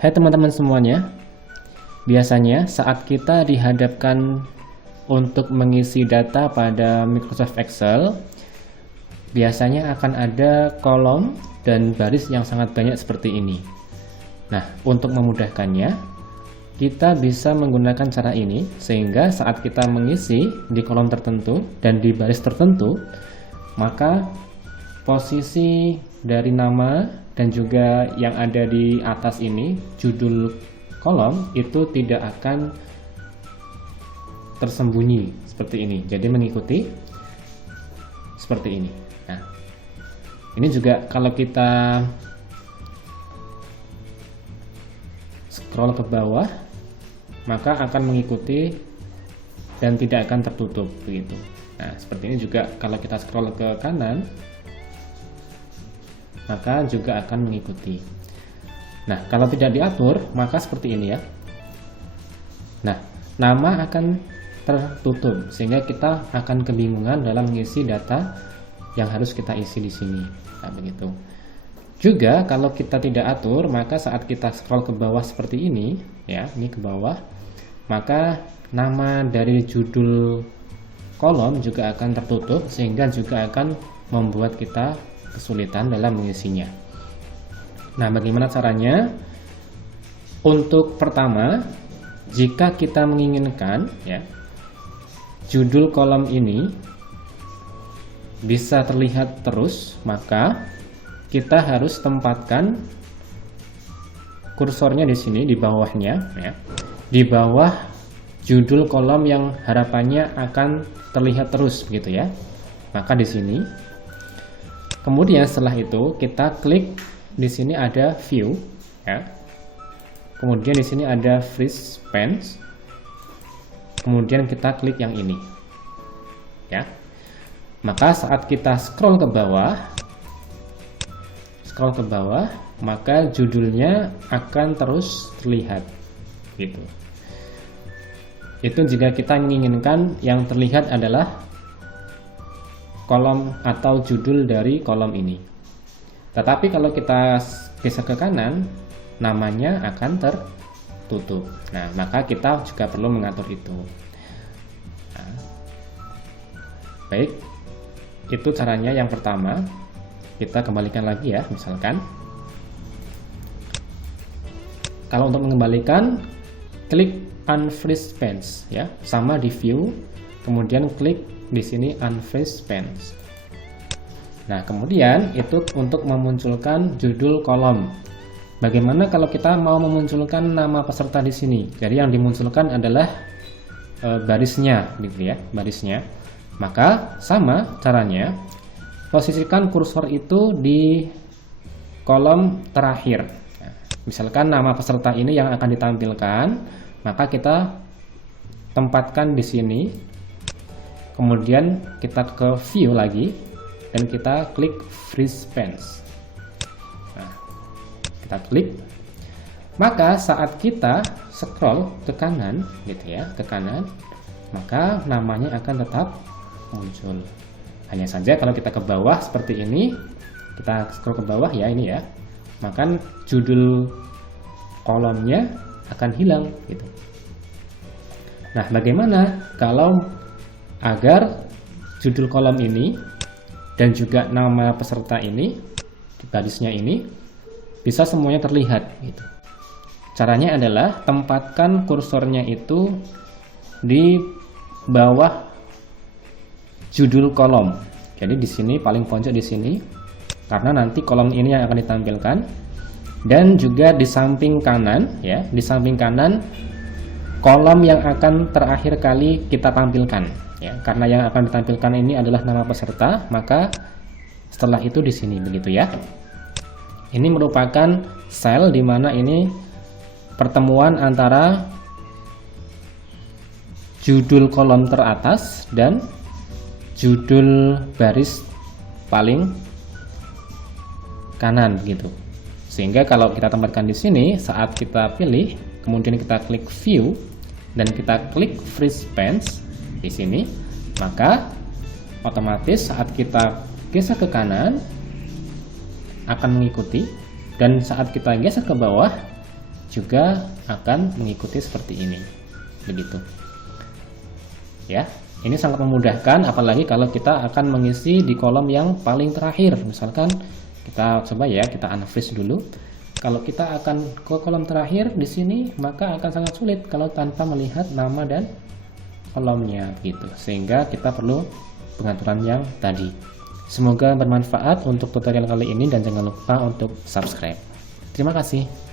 Hai teman-teman semuanya, biasanya saat kita dihadapkan untuk mengisi data pada Microsoft Excel, biasanya akan ada kolom dan baris yang sangat banyak seperti ini. Nah, untuk memudahkannya, kita bisa menggunakan cara ini sehingga saat kita mengisi di kolom tertentu dan di baris tertentu, maka posisi dari nama dan juga yang ada di atas ini, judul kolom itu tidak akan tersembunyi seperti ini. Jadi mengikuti seperti ini. Nah, ini juga kalau kita scroll ke bawah, maka akan mengikuti dan tidak akan tertutup begitu. Nah, seperti ini juga kalau kita scroll ke kanan, maka juga akan mengikuti. Nah, kalau tidak diatur, maka seperti ini ya. Nah, nama akan tertutup sehingga kita akan kebingungan dalam mengisi data yang harus kita isi di sini. Nah, begitu. Juga kalau kita tidak atur, maka saat kita scroll ke bawah seperti ini, ya, ini ke bawah, maka nama dari judul kolom juga akan tertutup sehingga juga akan membuat kita kesulitan dalam mengisinya. Nah, bagaimana caranya? Untuk pertama, jika kita menginginkan ya, judul kolom ini bisa terlihat terus, maka kita harus tempatkan kursornya di sini di bawahnya ya. Di bawah judul kolom yang harapannya akan terlihat terus begitu ya. Maka di sini. Kemudian setelah itu kita klik di sini ada view ya. Kemudian di sini ada freeze pens. Kemudian kita klik yang ini. Ya. Maka saat kita scroll ke bawah, maka judulnya akan terus terlihat gitu. Itu jika kita menginginkan yang terlihat adalah kolom atau judul dari kolom ini. Tetapi kalau kita geser ke kanan, namanya akan tertutup. Nah, maka kita juga perlu mengatur itu. Nah, baik, itu caranya yang pertama. Kita kembalikan lagi ya, misalkan. Kalau untuk mengembalikan, klik unfreeze pens ya, sama di view, kemudian klik di sini unfreeze pens. Nah, kemudian itu untuk memunculkan judul kolom. Bagaimana kalau kita mau memunculkan nama peserta di sini? Jadi yang dimunculkan adalah barisnya, gitu ya, barisnya. Maka sama caranya, posisikan kursor itu di kolom terakhir. Nah, misalkan nama peserta ini yang akan ditampilkan, maka kita tempatkan di sini. Kemudian kita ke view lagi dan kita klik freeze pens. Nah, kita klik. Maka saat kita scroll ke kanan gitu ya, ke kanan, maka namanya akan tetap muncul. Hanya saja kalau kita ke bawah seperti ini, kita scroll ke bawah ya ini ya, maka judul kolomnya akan hilang gitu. Nah, bagaimana kalau agar judul kolom ini dan juga nama peserta ini, barisnya ini bisa semuanya terlihat gitu. Caranya adalah tempatkan kursornya itu di bawah judul kolom. Jadi di sini paling pojok di sini, karena nanti kolom ini yang akan ditampilkan, dan juga di samping kanan ya, di samping kanan kolom yang akan terakhir kali kita tampilkan. Ya, karena yang akan ditampilkan ini adalah nama peserta, maka setelah itu di sini begitu ya. Ini merupakan sel di mana ini pertemuan antara judul kolom teratas dan judul baris paling kanan gitu. Sehingga kalau kita tempatkan di sini, saat kita pilih, kemudian kita klik view dan kita klik freeze pens di sini, maka otomatis saat kita geser ke kanan akan mengikuti, dan saat kita geser ke bawah juga akan mengikuti seperti ini, begitu ya. Ini sangat memudahkan, apalagi kalau kita akan mengisi di kolom yang paling terakhir. Misalkan kita coba ya, kita unfreeze dulu. Kalau kita akan ke kolom terakhir di sini, maka akan sangat sulit kalau tanpa melihat nama dan kolomnya gitu. Sehingga kita perlu pengaturan yang tadi. Semoga bermanfaat untuk tutorial kali ini dan jangan lupa untuk subscribe. Terima kasih.